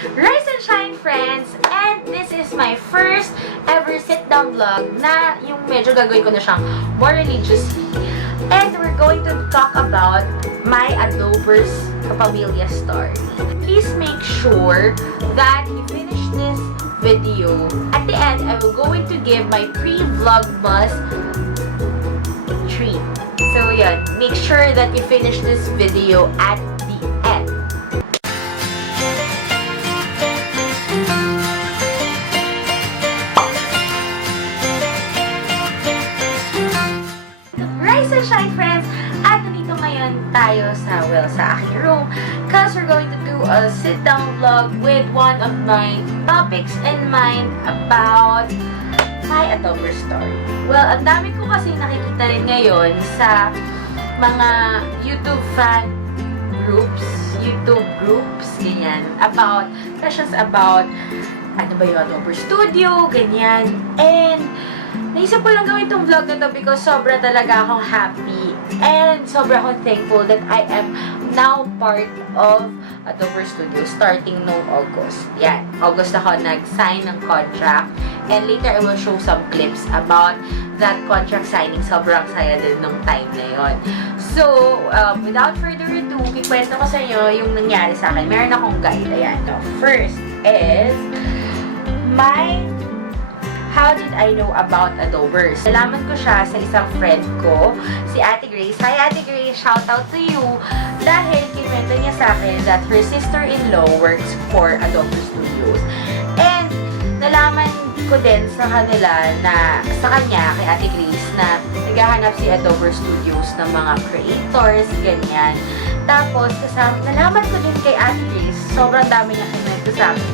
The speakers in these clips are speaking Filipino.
Rise and Shine friends! And this is my first ever sit-down vlog na yung medyo gagawin ko na siyang more religiously. And we're going to talk about my Adobers Kapamilya story. Please make sure that you finish this video. At the end, I will going to give my pre-vlogmas treat. So yan, make sure that you finish this video at the end. Rise and shine friends! At nandito ngayon tayo sa aking room because we're going to do a sit-down vlog with one of my topics in mind about my Adober story. Well, ang dami ko kasi nakikita rin ngayon sa mga YouTube groups, ganyan, about, questions about, ano ba yung Adober Studio, ganyan. And, naisip ko lang gawin itong vlog na to because sobra talaga akong happy and sobra akong thankful that I am now part of Adober Studio starting noong August. Yan, August ako nag-sign ng contract and later I will show some clips about that contract signing. Sobrang saya din nung time na yon. So, without further ado, kikwento ko sa inyo yung nangyari sa akin. Meron akong guide. Ayan. First is how did I know about Adobers? Nalaman ko siya sa isang friend ko, si Ate Grace. Hi Ate Grace, shout out to you. Dahil kinwento niya sa akin that her sister-in-law works for Adober Studios. And nalaman ko din sa kanila na, sa kanya, kay Ate Grace, na naghahanap si Adober Studios ng mga creators, ganyan. Tapos, nalaman ko din kay Ate Grace, sobrang dami niya kinwento sa akin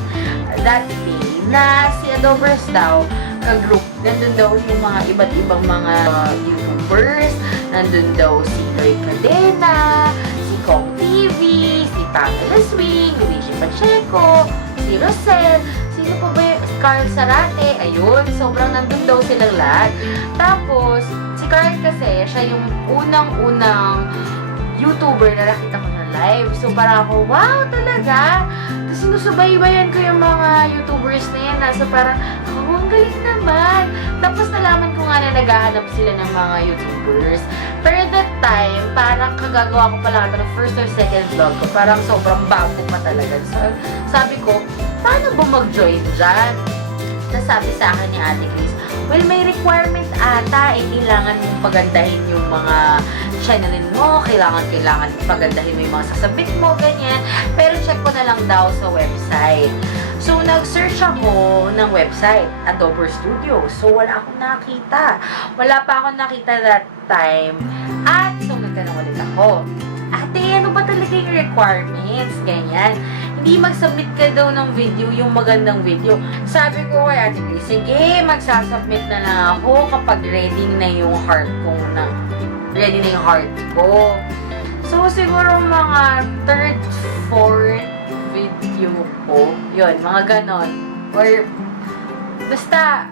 that day, na si Adobers daw, ka-group, nandun daw yung mga iba't ibang mga YouTubers, nandun daw si Lloyd Cadena, si Kong TV, si Pamela Swing, Luigi Pacheco, si Rosel, sino pa ba yung Carl Sarate, ayun, sobrang nandun daw silang lahat. Tapos, si Carl kasi, siya yung unang-unang YouTuber na nakita ko na live. So, parang ako, wow, talaga? Tapos, sinusubaybayan ko yung mga YouTubers na yan. So, parang, oh, ang galing naman. Tapos, nalaman ko nga na naghahanap sila ng mga YouTubers. Pero that time, parang kagagawa ko pa lang ito ng first or second vlog ko. Parang sobrang bago pa talaga. So, sabi ko, paano ba mag-join dyan? Tapos, sabi sa akin ni Ate Chris, well, may requirement ata. Kailangan mong pagandahin yung mga channelin mo. Kailangan pagandahin mo yung mga sasabit mo, ganyan. Pero check ko na lang daw sa website. So, nag-search ako ng website, Adober Studio. So, wala akong nakita. Wala pa akong nakita that time. At, so, nagtanong ulit ako. Ate, ano ba talaga yung requirements? Ganyan. Hindi mag-submit ka daw ng video, yung magandang video. Sabi ko kay Ate Grace, sige, magsasubmit na lang ako kapag ready na yung heart ko. So, siguro mga third, fourth video ko, yun, mga ganon. Or, basta,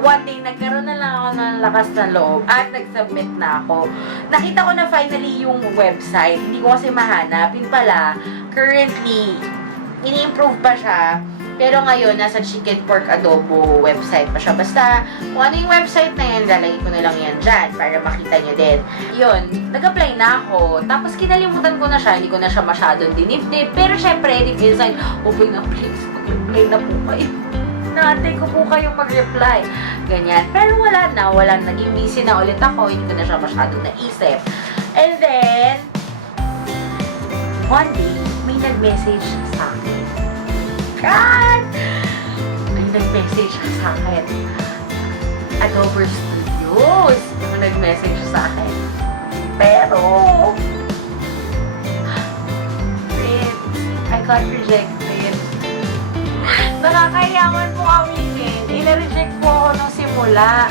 one day, nagkaroon na lang ako ng lakas na loob at nag-submit na ako. Nakita ko na finally yung website. Hindi ko kasi mahanap. Yun pala, currently, ini-improve pa siya. Pero ngayon, nasa Chicken Pork Adobo website pa siya. Basta, kung ano yung website na yan, lalagay ko na lang yan dyan para makita nyo din. Yun, nag-apply na ako. Tapos, kinalimutan ko na siya. Hindi ko na siya masyadong dinip-dip. Pero, syempre, deep inside, okay na, please, mag-reply na po kayo. Naantay ko po kayong mag-reply. Ganyan. Pero wala na. Naging busy na ulit ako. Hindi ko na siya masyadong naisip. And then, one day, may nag-message sa akin. God! May nag-message sa akin. Adober Studios. Yung nag-message sa akin. Pero, I got rejected. Nakakayaman po aminin. Ina-reject po ako nung simula.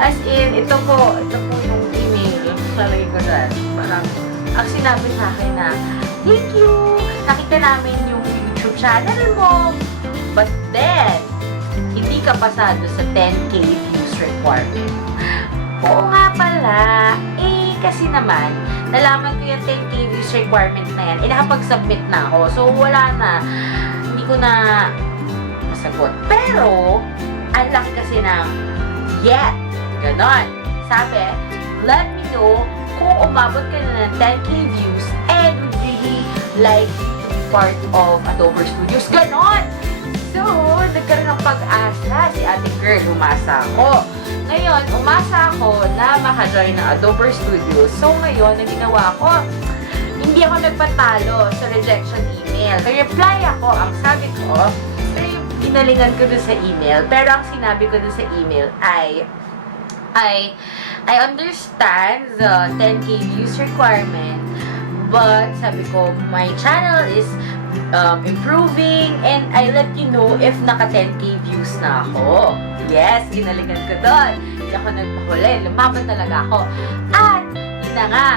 As in, ito po yung email. Salagay ko dyan. Parang, ang sinabi sa akin na, thank you! Nakita namin yung YouTube channel mo. But then, hindi ka pasado sa 10K views requirement. Oo nga pala. Kasi naman, nalaman ko yung 10K views requirement na yan, nakapag-submit na ako. So, wala na. Hindi ko na masagot. Pero, ang laki kasi ng yet. Ganon. Sabi, let me know kung umabot ka na ng 10K views and would really like to be part of Adober Studios. Ganon! So, nagkaroon ng pag-asa si ate girl. Umasa ako. Ngayon, umasa ako na maka-join ng Adober Studios. So, ngayon, ang ginawa ko, hindi ako nagpatalo sa rejection email. Reply ako. Ang sabi ko, ginalingan ko dun sa email. Pero ang sinabi ko dun sa email ay, I understand the 10K views requirement, but sabi ko, my channel is improving and I let you know if naka 10K views na ako. Yes, ginalingan ko doon. Hindi ako nagpahuli. Lumaban talaga ako. At, yun na nga.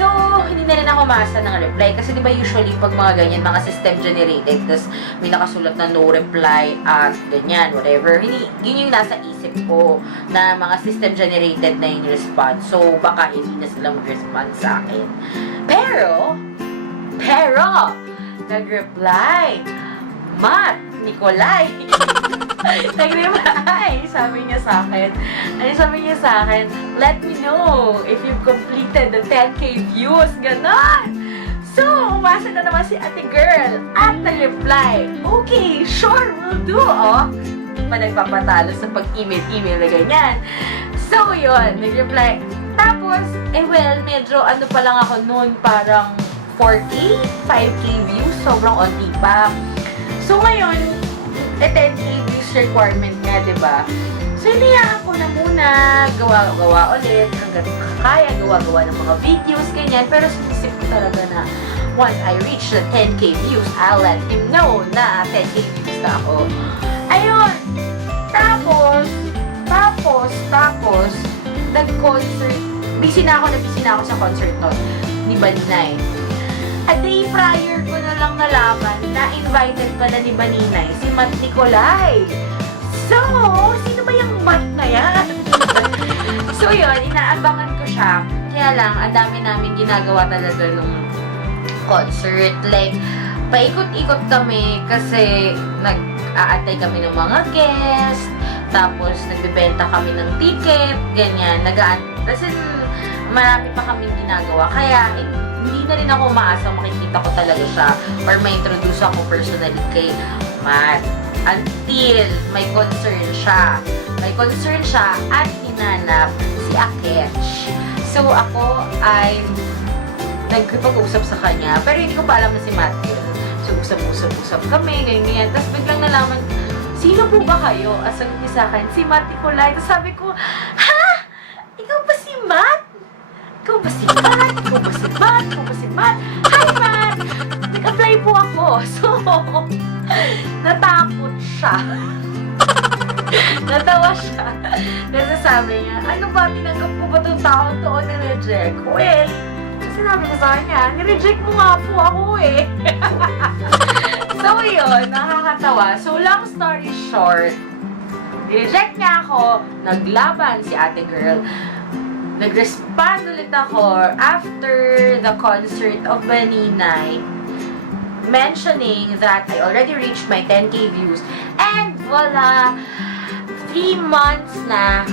So, hindi na rin ako masa ng reply. Kasi di ba usually pag mga ganyan, mga system generated, tapos may nakasulat na no reply at ganyan, whatever. Hindi, yun yung nasa isip ko na mga system generated na yung response. So, baka hindi na sila mag-respond sa akin. Pero, nag-reply, Matt Nicolay. Nag-reply. Sabi niya sa akin, let me know if you've completed the 10K views. Ganon. So, umasa na naman si ate girl at nag-reply, okay, sure, will do, oh. Hindi pa nagpapatalo sa pag-email na ganyan. So, yun, nag-reply. Tapos, well, medyo ano pa lang ako noon, parang 4K, 5K views, sobrang onti pa. So, ngayon, 10K views requirement nga, diba? So, iniyaan ko na muna, gawa ulit, hanggang kaya, gawa ng mga videos, ganyan. Pero sinisip ko talaga na, once I reach the 10K views, I'll let him know na 10K views na ako. Ayun! Tapos, nag-concert, busy na ako sa concert nun, ni Baninay. A day prior ko na lang nalaman na invited pala ni Baninay si Matt Nicolay. So, sino ba yung Matt na yan? So, yun, inaabangan ko siya. Kaya lang, ang dami namin ginagawa talaga nung concert. Like, paikot-ikot kami kasi nag-aantay kami ng mga guest, tapos nagbebenta kami ng ticket, ganyan. Kasi marami pa kaming ginagawa. Kaya, hindi na rin ako umaasa makikita ko talaga siya or ma-introduce ako personally kay Matt until may concern siya at hinanap si Akech. So ako ay nagpag-usap sa kanya pero hindi ko pa alam na si Matt yun. So usap kami, ganyan. Tapos biglang nalaman, sino po ba kayo? As sagot niya sa akin, si Matt Nicolay. Tapos sabi ko, ha? Ikaw ba si Matt? Ikaw ba si Matt? Hi, Matt! Nag-apply po ako. So, natakot siya. Natawa siya. Kasi sabi niya, ano ba, tinanggap ko ba itong tao to o nireject? Well, sinabi ko sa kanya, nireject mo nga po ako eh. So, yun, nakakatawa. So, long story short, nireject niya ako, naglaban si ate girl. Nag-respond ulit ako after the concert of Baninay, mentioning that I already reached my 10K views. And voila, 3 months na,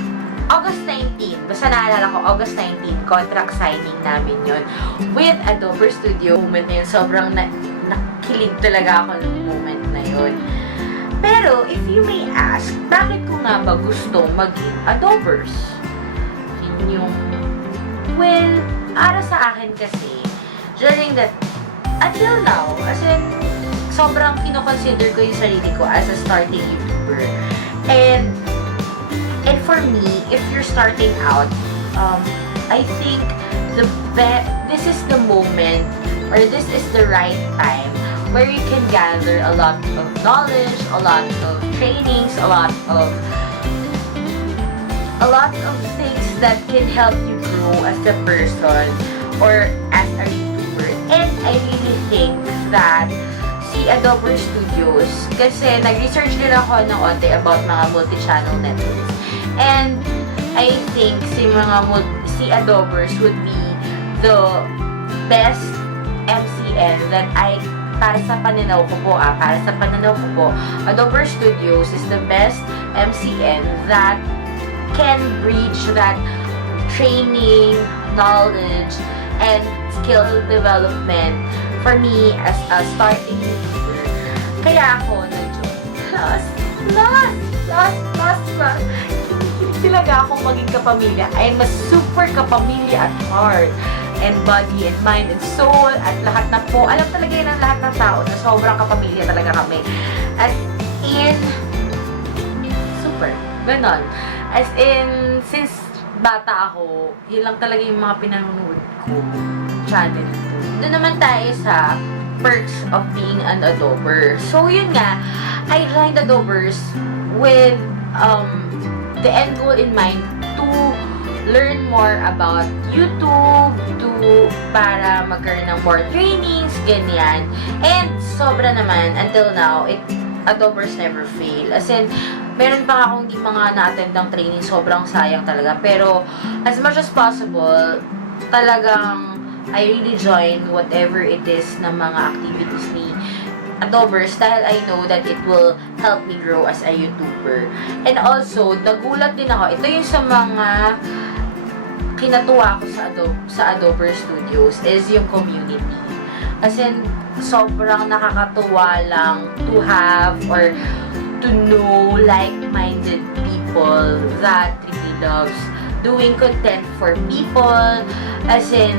August 19, basta naalala ko, August 19, contract signing namin yun with Adober Studio. Moment na yun, sobrang nakilig talaga ako ng moment na yun. Pero, if you may ask, bakit ko nga ba gusto maging Adobers? Yung, well, para sa akin kasi, during that, until now, as in, sobrang kinoconsider ko yung sarili ko as a starting YouTuber. And for me, if you're starting out, I think this is the moment, or this is the right time, where you can gather a lot of knowledge, a lot of trainings, a lot of things that can help you grow as a person or as a YouTuber. And I really think that si Adober Studios, kasi nag-research din ako ng onte about mga multi-channel networks. And I think si Adobers would be the best MCN that para sa pananaw ko po, Adobe Studios is the best MCN that can bridge that training, knowledge, and skill development for me as a starting YouTuber. Kaya ako nag-join. Hindi talaga akong maging kapamilya. I'm a super kapamilya at heart and body and mind and soul at lahat na po. Alam talaga yun ang lahat ng tao na sobrang kapamilya talaga kami. As in, super. Ganon. As in, since bata ako, yun lang talaga yung mga pinanonood ko channel. Doon naman tayo sa perks of being an Adober. So, yun nga, I joined Adobers with the end goal in mind to learn more about YouTube, para magkaroon ng more trainings, ganyan. And sobra naman, until now, Adobers never fail. As in, meron pa akong di mga na-attend ng training, sobrang sayang talaga. Pero, as much as possible, talagang I really join whatever it is na mga activities ni Adobers dahil I know that it will help me grow as a YouTuber. And also, nagulat din ako. Ito yung sa mga kinatuwa ko sa Adobe Studios is yung community. As in, sobrang nakakatuwa lang to have or to know like-minded people that really loves doing content for people. As in,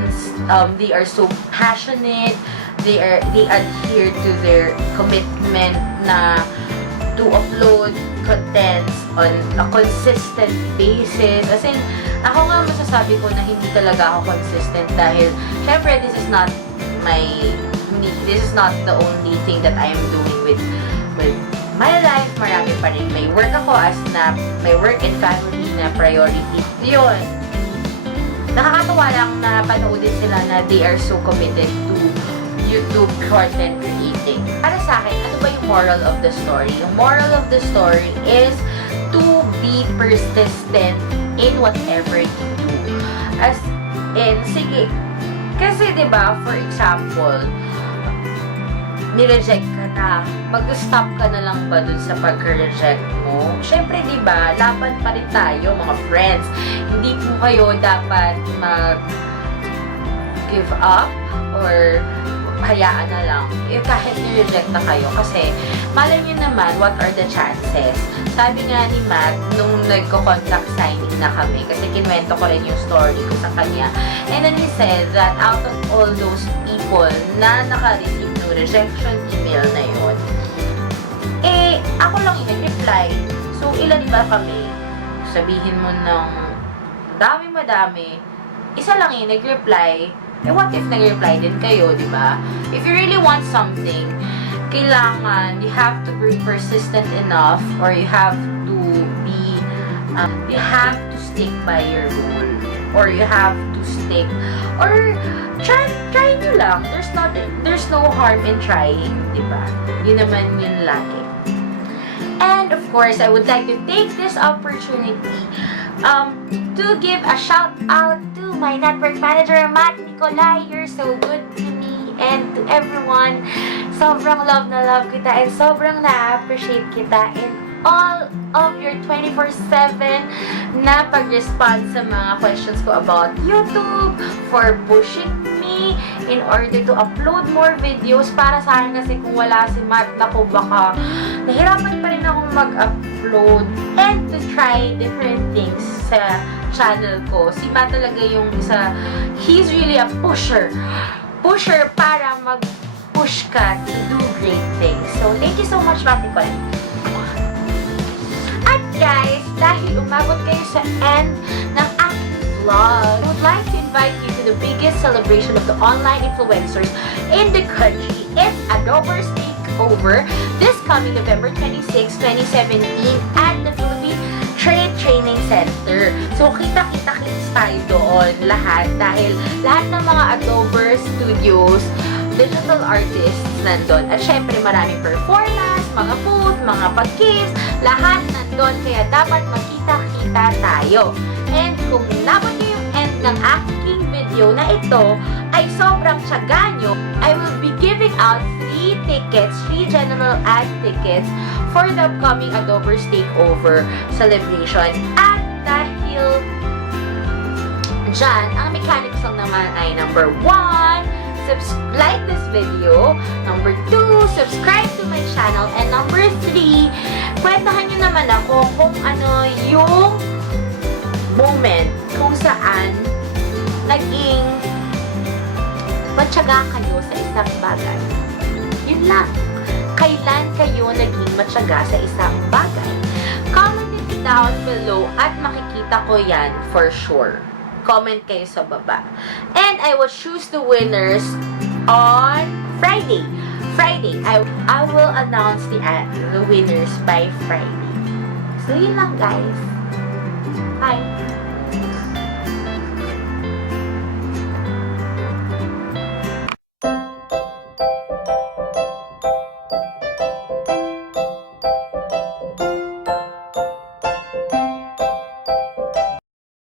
they are so passionate. They adhere to their commitment na to upload contents on a consistent basis. As in, ako nga masasabi ko na hindi talaga ako consistent dahil syempre this is not the only thing that I am doing with my life. Marami pa rin may work ako as na may work and family na priority. Yun. Nakakatawa lang na panoodin sila na they are so committed to YouTube content creating. Para sa akin, ano ba yung moral of the story? Yung moral of the story is to be persistent in whatever you do. As in, sige, kasi diba, for example, nireject ka na, mag-stop ka na lang ba dun sa pag-reject mo? Siyempre, diba, laban pa rin tayo, mga friends. Hindi po kayo dapat mag-give up or hayaan na lang. Kahit ni-reject na kayo. Kasi, malay nyo naman, what are the chances? Sabi nga ni Matt, nung nagko-contract signing na kami, kasi kinwento ko rin yung story ko sa kanya. And then he said that out of all those people na naka-receive ng rejection email na yun, ako lang yung nag-reply. So, ilan ba kami? Sabihin mo ng madami, isa lang yung nag-reply. What if nag-reply din kayo, di ba? If you really want something, kailangan, you have to be persistent enough or you have to be, you have to stick by your rule or you have to stick or try nyo lang. There's no harm in trying, di ba? Yun naman yun lagi. And of course, I would like to take this opportunity to give a shout out to my network manager, Matt Nicolay. You're so good to me and to everyone. Sobrang love na love kita and sobrang na-appreciate kita in all of your 24/7 na pag-respond sa mga questions ko about YouTube, for pushing me in order to upload more videos. Para sa akin kasi kung wala si Matt, naku, baka nahirapan pa rin akong mag-upload and to try different things sa channel ko. Si Matt talaga yung isa, he's really a pusher para mag-push ka to do great things. So, thank you so much, Matt Nicolay. At guys, dahil umabot kayo sa end ng aking vlog, I would like to invite you to the biggest celebration of the online influencers in the country. It's Adobe Takeover this coming November 26, 2017 at the Philippine Trade Training Center. So, kita-kita-kits tayo doon lahat dahil lahat ng mga Adobe Studios digital artists nandun. At syempre, maraming performance, mga booth, mga pag-gives, lahat nandun. Kaya dapat magkita-kita tayo. And kung nabot niyo yung end ng aking video, video na ito ay sobrang tiyaga nyo, I will be giving out free tickets, free general ad tickets for the upcoming Adobers Takeover celebration. At dahil dyan, ang mechanics lang naman ay number 1, like this video. Number 2, subscribe to my channel. And number 3, kwentahan nyo naman ako kung ano yung moment kung saan naging matyaga kayo sa isang bagay. Yun lang. Kailan kayo naging matyaga sa isang bagay? Comment it down below at makikita ko yan for sure. Comment kayo sa baba. And I will choose the winners on Friday. I will announce the winners by Friday. So, yun lang guys. Bye!